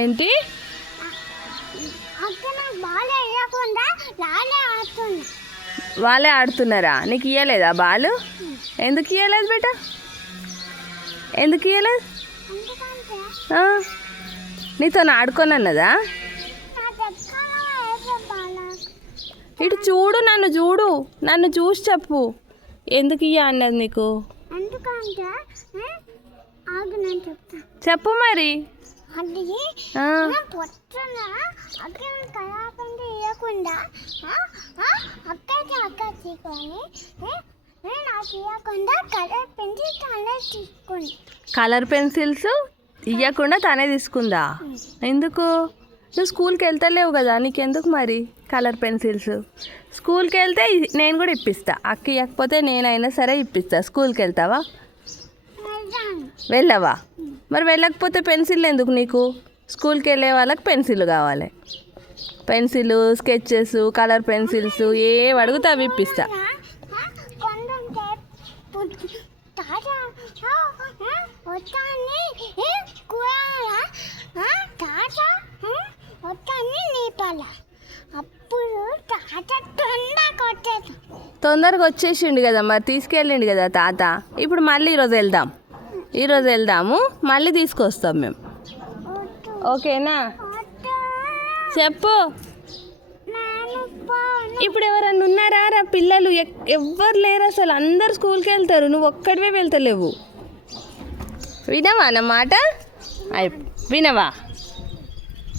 ఏంటి? వాళ్ళే ఆడుతున్నారా? నీకు ఇయ్యలేదా బాలు? ఎందుకు ఇయ్యలేదు బేట? ఎందుకు ఇయ్యలేదు? నీతో ఆడుకోనన్నదా? ఇటు చూడు, నన్ను చూసి చెప్పు ఎందుకు ఇయ్య అన్నది నీకు. చెప్పు మరి. కలర్ పెన్సిల్స్ ఇవ్వకుండా తనే తీసుకుందా? ఎందుకు? నువ్వు స్కూల్కి వెళ్తలేవు కదా, నీకెందుకు మరి కలర్ పెన్సిల్స్? స్కూల్కి వెళ్తే నేను కూడా ఇప్పిస్తా. అక్క ఇవ్వకపోతే నేనైనా సరే ఇప్పిస్తా. స్కూల్కి వెళ్తావా? వెళ్ళవా? మరి వెళ్ళకపోతే పెన్సిల్ ఎందుకు నీకు? స్కూల్కి వెళ్ళే వాళ్ళకి పెన్సిల్ కావాలి. పెన్సిల్, స్కెచెస్, కలర్ పెన్సిల్స్ ఏవి అడుగుతా అవి ఇప్పిస్తా. తొందరగా వచ్చేసిండు కదా, మరి తీసుకెళ్ళిండు కదా తాత. ఇప్పుడు మళ్ళీ ఈరోజు వెళ్దాము, మళ్ళీ తీసుకొస్తాం మేము. ఓకేనా? చెప్పు. ఇప్పుడు ఎవరన్నా ఉన్నారా రా పిల్లలు? ఎవ్వరు లేరు అసలు, అందరు స్కూల్కి వెళ్తారు. నువ్వు ఒక్కడివే వెళ్తలేవు. వినవా అన్నమాట? వినవా?